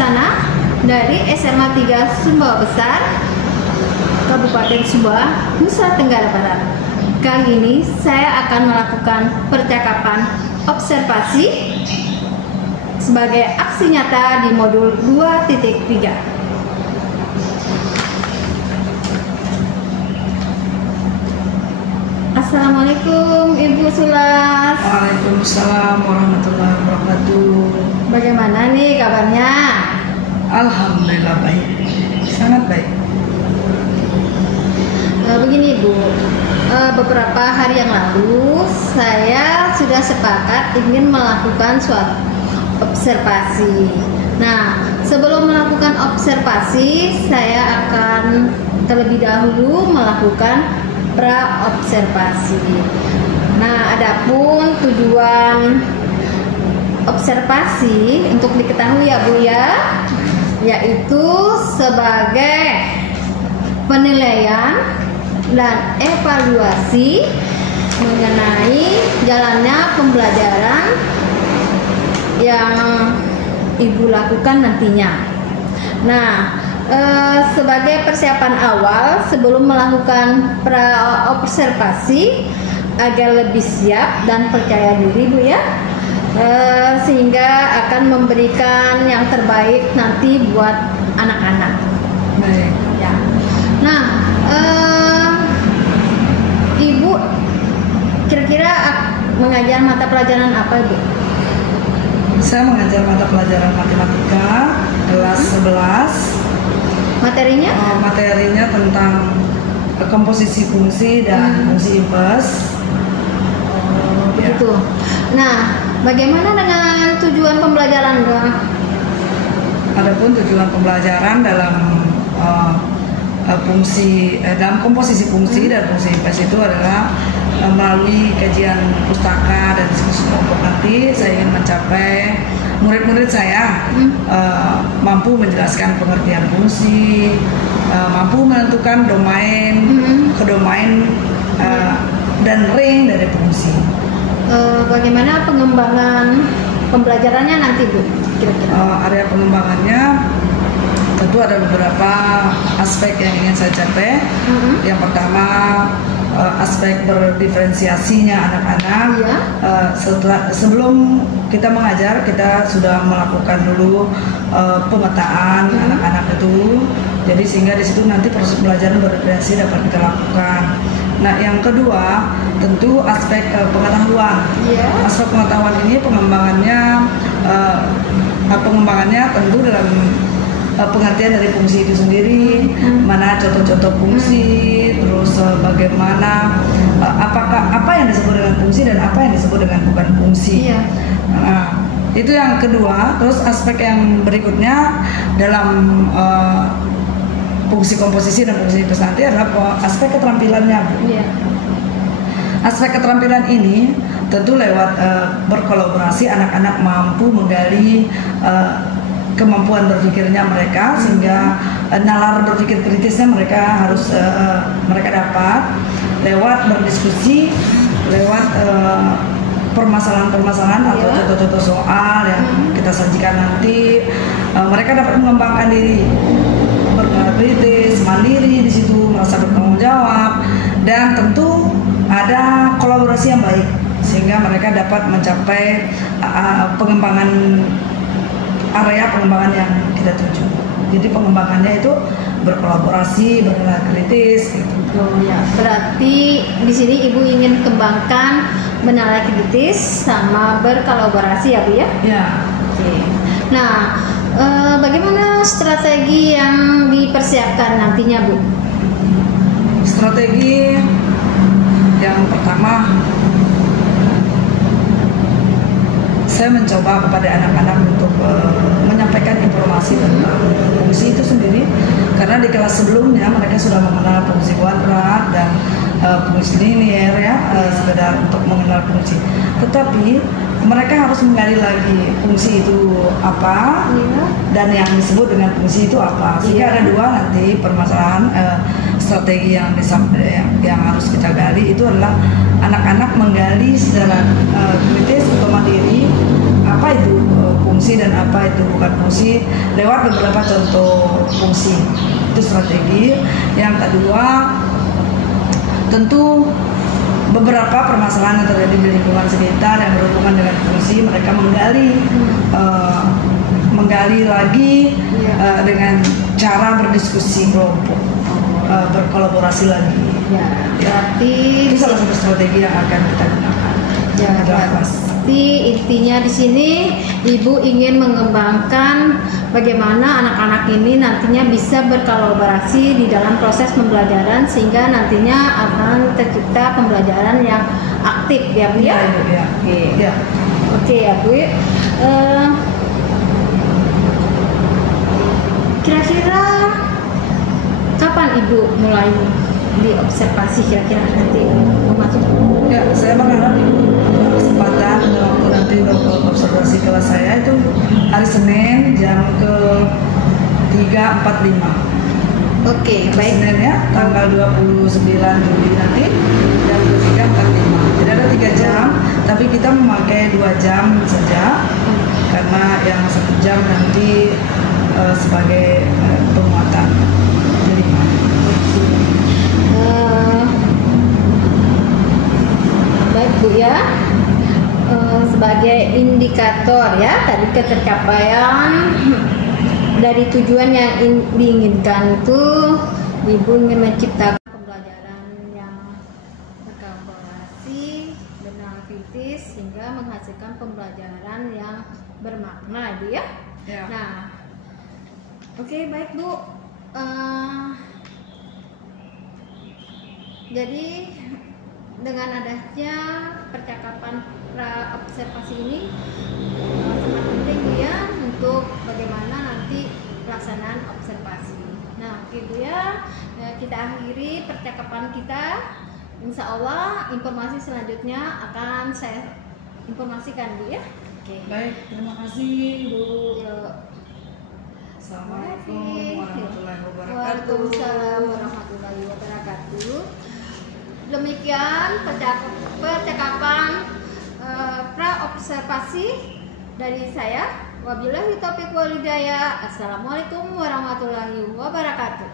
Laksana dari SMA 3 Sumbawa Besar, Kabupaten Sumbawa, Nusa Tenggara Barat. Kali ini saya akan melakukan percakapan observasi sebagai aksi nyata di modul 2.3. Assalamualaikum Ibu Sulas. Waalaikumsalam warahmatullahi wabarakatuh. Bagaimana nih kabarnya? Alhamdulillah baik, sangat baik. Begini Bu, beberapa hari yang lalu saya sudah sepakat ingin melakukan suatu observasi. Nah, sebelum melakukan observasi, saya akan terlebih dahulu melakukan pra-observasi. Nah, adapun tujuan observasi untuk diketahui ya Bu ya, yaitu sebagai penilaian dan evaluasi mengenai jalannya pembelajaran yang Ibu lakukan nantinya. Nah, sebagai persiapan awal sebelum melakukan pra-observasi agar lebih siap dan percaya diri Bu ya, sehingga akan memberikan yang terbaik nanti buat anak-anak. Baik. Ya. Nah, Ibu kira-kira mengajar mata pelajaran apa Ibu? Saya mengajar mata pelajaran matematika kelas 11. Materinya? Materinya tentang komposisi fungsi dan fungsi inverse. Begitu. Nah, bagaimana dengan tujuan pembelajaran Bu? Adapun tujuan pembelajaran dalam dalam komposisi fungsi dan fungsi inverse itu adalah melalui kajian pustaka dan diskusi kelompok nanti saya ingin mencapai murid-murid saya mampu menjelaskan pengertian fungsi, mampu menentukan domain, kedomain dan ring dari fungsi. Bagaimana pengembangan pembelajarannya nanti Bu? Kira-kira? Area pengembangannya tentu ada beberapa aspek yang ingin saya capai. Yang pertama aspek berdiferensiasinya anak-anak. Sebelum kita mengajar, kita sudah melakukan dulu pemetaan anak-anak itu. Jadi sehingga di situ nanti proses pembelajaran berdiferensiasi dapat kita lakukan. Nah, yang kedua tentu aspek pengetahuan. Aspek pengetahuan ini pengembangannya tentu dalam pengertian dari fungsi itu sendiri, mana contoh-contoh fungsi, terus bagaimana apa yang disebut dengan fungsi dan apa yang disebut dengan bukan fungsi. Nah, itu yang kedua. Terus aspek yang berikutnya dalam fungsi komposisi dan fungsi inverse nanti adalah aspek keterampilannya Bu. Aspek keterampilan ini tentu lewat berkolaborasi anak-anak mampu menggali kemampuan berpikirnya mereka, sehingga nalar berpikir kritisnya mereka harus mereka dapat lewat berdiskusi, lewat permasalahan-permasalahan atau contoh-contoh soal yang kita sajikan nanti. Mereka dapat mengembangkan diri, berpikir kritis, mandiri di situ, merasa bertanggung jawab, dan tentu ada kolaborasi yang baik sehingga mereka dapat mencapai area pengembangan yang kita tuju. Jadi pengembangannya itu berkolaborasi, berpikir kritis gitu. Berarti di sini Ibu ingin kembangkan menalar kritis sama berkolaborasi ya Bu ya? Oke. Nah, bagaimana strategi yang dipersiapkan nantinya Bu? Strategi yang pertama, saya mencoba kepada anak-anak untuk menyampaikan informasi tentang fungsi itu sendiri, karena di kelas sebelumnya mereka sudah mengenal fungsi kuadrat dan fungsi linier sekedar untuk mengenal fungsi. Tetapi mereka harus menggali lagi fungsi itu apa dan yang disebut dengan fungsi itu apa. Sehingga ada dua nanti permasalahan strategi yang harus kita gali itu adalah anak-anak menggali secara kritis atau mandiri apa itu fungsi dan apa itu bukan fungsi lewat beberapa contoh fungsi. Itu strategi. Yang kedua, tentu beberapa permasalahan yang terjadi di lingkungan sekitar yang berhubungan dengan fungsi, mereka menggali lagi dengan cara berdiskusi kelompok, berkolaborasi lagi. Ya, berarti itu salah satu strategi yang akan kita gunakan. Ya, berarti intinya di sini Ibu ingin mengembangkan bagaimana anak-anak ini nantinya bisa berkolaborasi di dalam proses pembelajaran sehingga nantinya akan tercipta pembelajaran yang aktif ya Bu ya? Ya. Oke. Ya. Oke ya Bu. Kira-kira kapan Ibu mulai diobservasi kira-kira nanti masuk? Ya, saya berharap kesempatan pada waktu nanti observasi kelas saya itu hari Senin jam ke 3.45. Oke, baik. Senin ya, tanggal 29 Juli nanti jam 3.45. Jadi ada 3 jam, tapi kita memakai 2 jam saja karena yang 1 jam nanti sebagai penguatan. Jadi baik Bu ya, sebagai indikator ya tadi ketercapaian dari tujuan yang diinginkan itu Ibu ingin menciptakan pembelajaran yang berkolaborasi, kritis sehingga menghasilkan pembelajaran yang bermakna Ibu ya. Nah, oke, baik Bu. Jadi dengan adanya percakapan observasi ini sangat penting Bu ya untuk bagaimana nanti pelaksanaan observasi. Nah, oke Bu ya, kita akhiri percakapan kita. Insya Allah informasi selanjutnya akan saya informasikan Bu ya. Oke. Baik, terima kasih Bu. Assalamualaikum warahmatullahi wabarakatuh. Waalaikumsalam warahmatullahi wabarakatuh. Demikian percakapan pra-observasi dari saya. Wabillahi taufiq wal hidayah. Assalamualaikum warahmatullahi wabarakatuh.